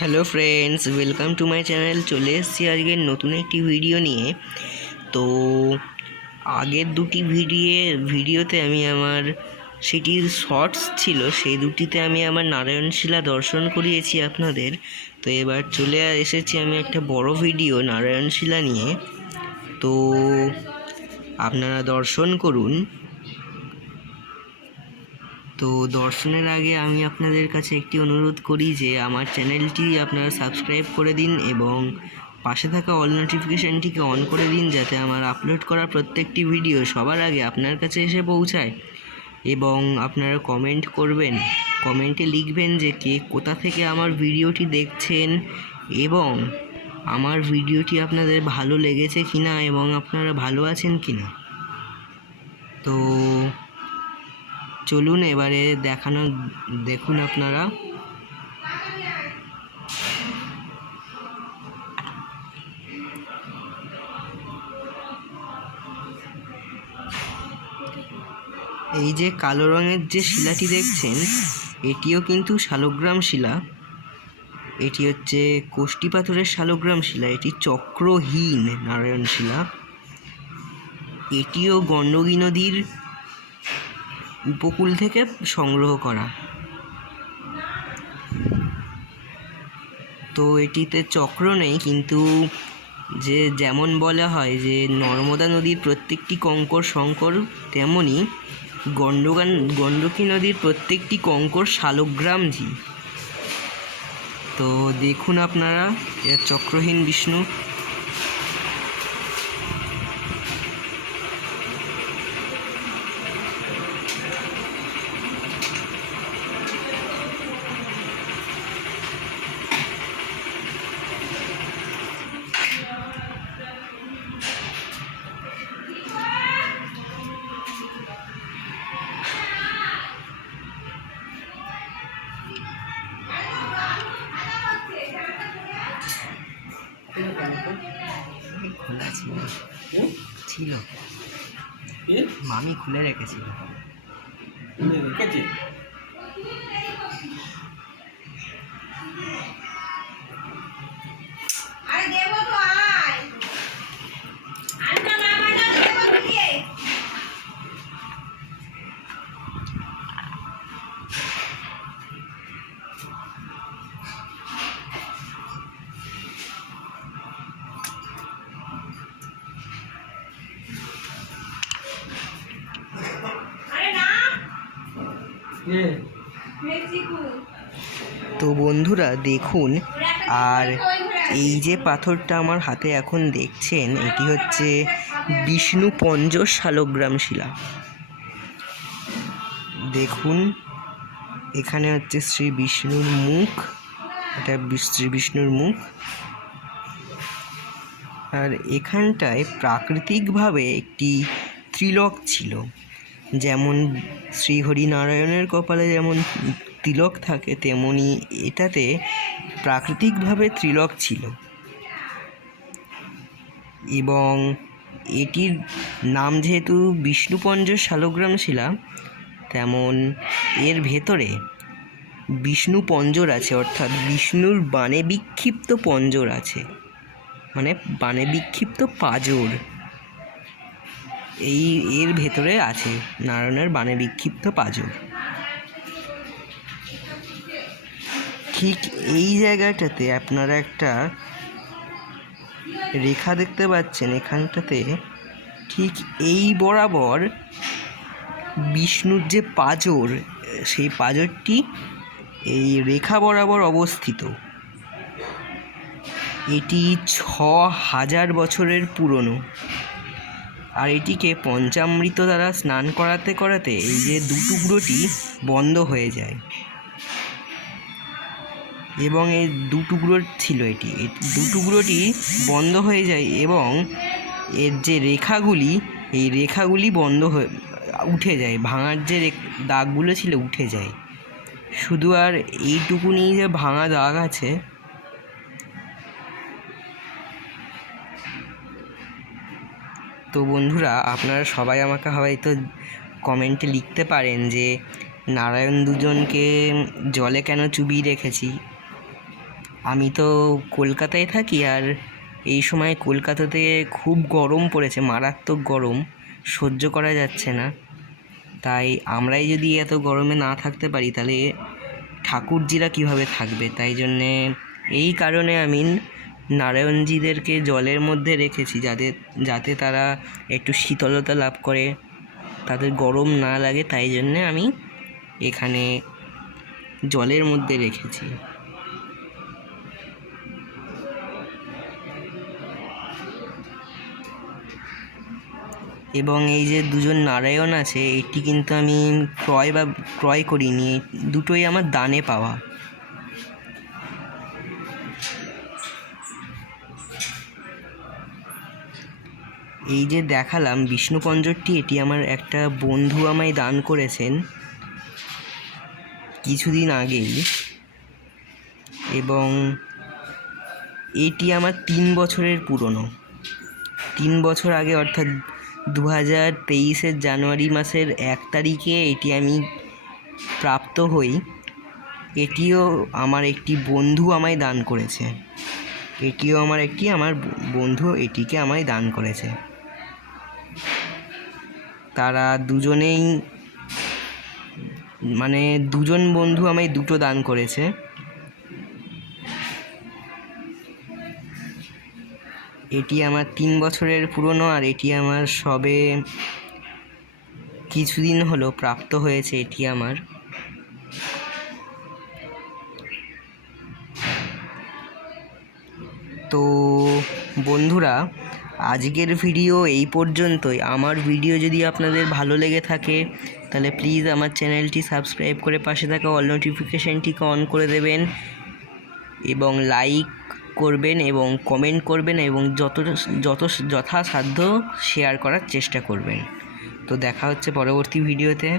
Hello friends, welcome to my channel. চলে এসেছি আজকের নতুন একটি ভিডিও নিয়ে। তো আগের দুটি ভিডিওতে আমি আমার সিটির শর্টস ছিল, সেই দুটিতে আমি আমার নারায়ণশিলা দর্শন করিয়েছি আপনাদের। তো এবার চলে এসেছি আমি একটা বড় ভিডিও নারায়ণশিলা নিয়ে। তো আপনারা দর্শন করুন। তো দর্শনের আগে আমি আপনাদের কাছে একটি অনুরোধ করি যে আমার চ্যানেলটি আপনারা সাবস্ক্রাইব করে দিন এবং পাশে থাকা অল নোটিফিকেশানটিকে অন করে দিন, যাতে আমার আপলোড করা প্রত্যেকটি ভিডিও সবার আগে আপনার কাছে এসে পৌঁছায়। এবং আপনারা কমেন্ট করবেন, কমেন্টে লিখবেন যে কে কোথা থেকে আমার ভিডিওটি দেখছেন এবং আমার ভিডিওটি আপনাদের ভালো লেগেছে কিনা এবং আপনারা ভালো আছেন কিনা। তো চলুন এবারে দেখুন আপনারা। এই যে কালো রঙের যে শিলাটি দেখছেন, এটিও কিন্তু শালগ্রাম শিলা। এটি হচ্ছে কোষ্টি পাথরের শালগ্রাম শিলা। এটি চক্রহীন নারায়ণ শিলা। এটিও গণ্ডকী নদীর উপকূল থেকে সংগ্রহ করা। তো এটিতে চক্র নেই, কিন্তু যেমন বলা হয় যে নর্মদা নদীর প্রত্যেকটি কঙ্কর শঙ্কর, তেমনি গণ্ডকী নদীর প্রত্যেকটি কঙ্কর শালগ্রামজি। তো দেখুন আপনারা এর চক্রহীন বিষ্ণু। খোলা ছিল, মামি খুলে রেখেছিল। তো বন্ধুরা দেখুন, আর এই যে পাথরটা আমার হাতে এখন দেখছেন, এটি হচ্ছে বিষ্ণু পঞ্জ শালগ্রাম শিলা। দেখুন, এখানে হচ্ছে শ্রী বিষ্ণুর মুখ। এটা শ্রী বিষ্ণুর মুখ। আর এখানটায় প্রাকৃতিকভাবে একটি ত্রিলক ছিল। যেমন শ্রীহরিনারায়ণের কপালে যেমন তিলক থাকে, তেমনি এটাতে প্রাকৃতিকভাবে ত্রিলক ছিল। এবং এটির নাম যেহেতু বিষ্ণুপঞ্জ শালগ্রাম শিলা, তেমন এর ভেতরে বিষ্ণু পঞ্জর আছে, অর্থাৎ বিষ্ণুর বাণে বিক্ষিপ্ত পঞ্জর আছে, মানে বাণে বিক্ষিপ্ত পাঁজর এর ভেতরে আছে, নারায়ণের বাণে বিক্ষিপ্ত পাঁজর। ঠিক এই জায়গাটাতে আপনারা একটা রেখা দেখতে পাচ্ছেন। এখানটাতে ঠিক এই বরাবর বিষ্ণুর যে পাঁজর, সেই পাঁজরটি এই রেখা বরাবর অবস্থিত। এটি ৬,০০০ বছরের পুরনো। আর এটিকে পঞ্চামৃত দ্বারা স্নান করাতে করাতে এই যে দুটুকরোটি বন্ধ হয়ে যায়, এবং এই দুটুকরো ছিল, এটি দুটুকরোটি বন্ধ হয়ে যায়, এবং এর যে রেখাগুলি, এই রেখাগুলি বন্ধ হয়ে উঠে যায়, ভাঙার যে দাগগুলো ছিল উঠে যায়। শুধু আর এইটুকুনি যে ভাঙা দাগ আছে। তো বন্ধুরা, আপনারা সবাই আমাকে হয়তো কমেন্টে লিখতে পারেন যে নারায়ণ দুজনকে জলে কেন চুবিয়ে রেখেছি। আমি তো কলকাতায় থাকি, আর এই সময় কলকাতাতে খুব গরম পড়েছে, মারাত্মক গরম, সহ্য করা যাচ্ছে না। তাই আমরাই যদি এত গরমে না থাকতে পারি তাহলে ঠাকুরজিরা কিভাবে থাকবে? তাই জন্যে এই কারণে আমি নারায়ণজিদেরকে জলের মধ্যে রেখেছি, যাতে তারা একটু শীতলতা লাভ করে, তাদের গরম না লাগে। তাই জন্যে আমি এখানে জলের মধ্যে রেখেছি। এবং এই যে দুজন নারায়ণ আছে, এটি কিন্তু আমি ক্রয় করিনি, দুটোই আমার দানে পাওয়া। এই যে দেখালাম বিষ্ণু পঞ্জরটি, এটি আমার একটা বন্ধু আমায় দান করেছেন কিছুদিন আগেই, এবং এটি আমার 3 বছরের পুরনো। 3 বছর আগে, অর্থাৎ 2023-এর জানুয়ারি মাসের 1 তারিখে এটি আমি প্রাপ্ত হই। এটিও আমার একটি বন্ধু আমায় দান করেছে। আমার বন্ধু এটিকে আমায় দান করেছে। তারা দুজনেই, মানে দুজন বন্ধু আমায় দুটো দান করেছে। এটি আমার 3 বছরের পুরনো, আর এটি আমার সবে কিছুদিন হলো প্রাপ্ত হয়েছে এটি আমার। তো বন্ধুরা, আজকের ভিডিও এই পর্যন্তই। আমার ভিডিও যদি আপনাদের ভালো লেগে থাকে তাহলে প্লিজ আমার চ্যানেলটি সাবস্ক্রাইব করে পাশে থাকা অল নোটিফিকেশানটিকে অন করে দেবেন, এবং লাইক করবেন এবং কমেন্ট করবেন, এবং যথাসাধ্য শেয়ার করার চেষ্টা করবেন। তো দেখা হচ্ছে পরবর্তী ভিডিওতে।